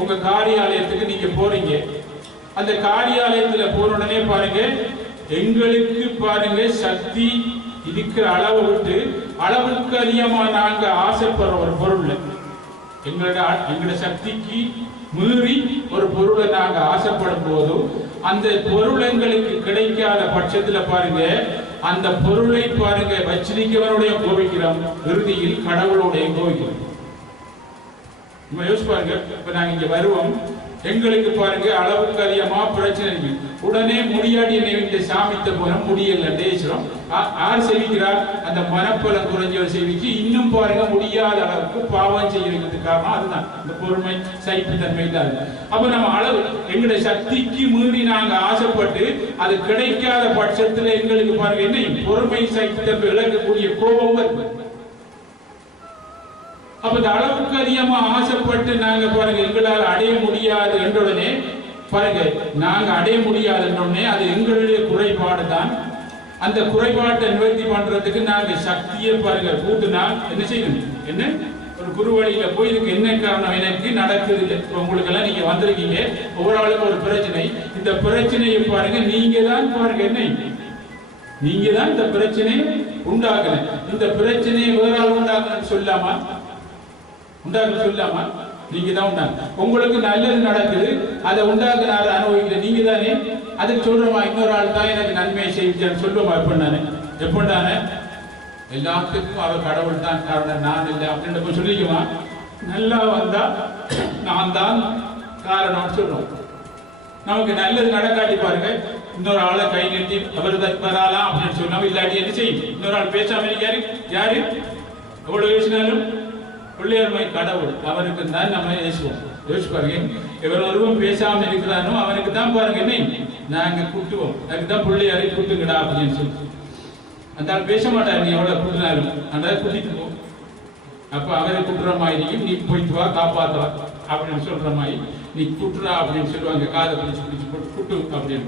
உங்க காரியாலயத்துக்கு நீங்க போறீங்க. அந்த காரியாலயத்துல போற உடனே பாருங்க, எங்களுக்கு பாருங்க சக்தி இருக்கிற அளவை விட்டு அளவுக்கு அதிகமா நாங்க ஆசைப்படுற ஒரு பொருள், எங்களோட சக்திக்கு மீறி ஒரு பொருளை நாங்க ஆசைப்படும் போதும் அந்த பொருள் எங்களுக்கு கிடைக்காத பட்சத்துல பாருங்க, அந்த பொருளை பாருங்க வச்சிருக்கவனுடைய கோபிக்கிறோம், இறுதியில் கடவுளுடைய கோபிக்கிறோம். யோசிச்சு பாருங்க, இப்ப நாங்க இங்க வருவோம், எங்களுக்கு பாருங்க அளவுக்கு அதிகமா பிரச்சனை இருக்கு. உடனே முடியாடி என்ன சாமித்த போல முடியல தேசம் யார் செய்விக்கிறார்? அந்த மனப்பலம் குறைஞ்சவர் செய்விச்சு இன்னும் பாருங்க முடியாத அளவுக்கு பாவம் செய்யறதுக்கு காரணம் அதுதான், இந்த பொறுமை சைப்புத்தன்மை தான். அப்ப நம்ம அளவு எங்களுடைய சக்திக்கு மீறி நாங்க ஆசைப்பட்டு அது கிடைக்காத பட்சத்துல எங்களுக்கு பாருங்க என்ன பொறுமை சைப்புத்தன்மை இழக்கக்கூடிய கோபம் இருக்கு. அப்ப இந்த அளவுக்கு அதிகமா ஆசைப்பட்டு நாங்க பாருங்க எங்களால் அடைய முடியாது என்றுடனே பாருங்க, நாங்க அடைய முடியாது என்றுடனே அது எங்களுடைய குறைபாடு தான். அந்த குறைபாட்டை நிவர்த்தி பண்றதுக்கு நாங்க சக்தியை பாருங்க கூட்டுனா என்ன செய்யணும்? என்ன ஒரு குரு வழியில போய் இதுக்கு என்ன காரணம் எனக்கு நடக்குது இல்லை. உங்களுக்கு எல்லாம் நீங்க வந்திருக்கீங்க, ஒவ்வொரு ஆளுக்கும் ஒரு பிரச்சனை. இந்த பிரச்சனையை பாருங்க நீங்க தான் பாருங்க என்ன, நீங்க தான் இந்த பிரச்சனையை உண்டாக்குன. இந்த பிரச்சனையை வேற ஆள் உண்டாக்குன்னு சொல்லாமா? உண்டாக்குன்னு சொல்லாமா? நீங்க தான் உண்டாங்க. உங்களுக்கு நல்லது நடக்குது, அதை உண்டாக்குனால அனுபவிக்கிற நீங்க தானே. அதுக்கு சொல்றோமா இன்னொரு ஆள் தான் எனக்கு நன்மையை செய்விச்சான்னு சொல்லுவோமா? எப்படின்னானே எப்படின்னானே எல்லாத்துக்கும் அவர் கடவுள் தான் காரணம், நான் இல்லை அப்படின்னு போய் சொல்லிக்குமா? நல்லா வந்தா நான் தான் காரணம் சொல்றோம். நமக்கு நல்லது நடக்காட்டி பாருங்க, இன்னொரு ஆளை கை நிறுத்தி அவர் தான் வராலாம் அப்படின்னு சொல்லாம இல்லாட்டி என்ன செய்யும்? இன்னொரு ஆள் பேசாம இருக்காரு. யாரு எவ்வளவு பேசினாலும் பிள்ளையர்மை கடவுள், அவருக்கு தான் நம்ம பேசுவோம். யோசிச்சு பாருங்க, இவர் ஒருவன் பேசாம இருக்கிறானோ அவனுக்கு தான் பாருங்க என்ன நாங்க கூட்டுவோம். அதுக்கு தான் பிள்ளையாரை கூட்டுங்கடா அப்படின்னு சொல்லி. அந்த ஆள் பேச மாட்டார், நீ எவ்வளவு கூட்டினாலும் அந்த கூட்டிட்டு போ. அப்ப அவரை கூட்டுற மாதிரி நீ போயிட்டு வா காப்பாத்துவா அப்படின்னு சொல்ற மாதிரி நீ கூட்டுறா அப்படின்னு சொல்லுவாங்க. காதை பிடிச்சு பிடிச்சு கூட்டு அப்படின்னு.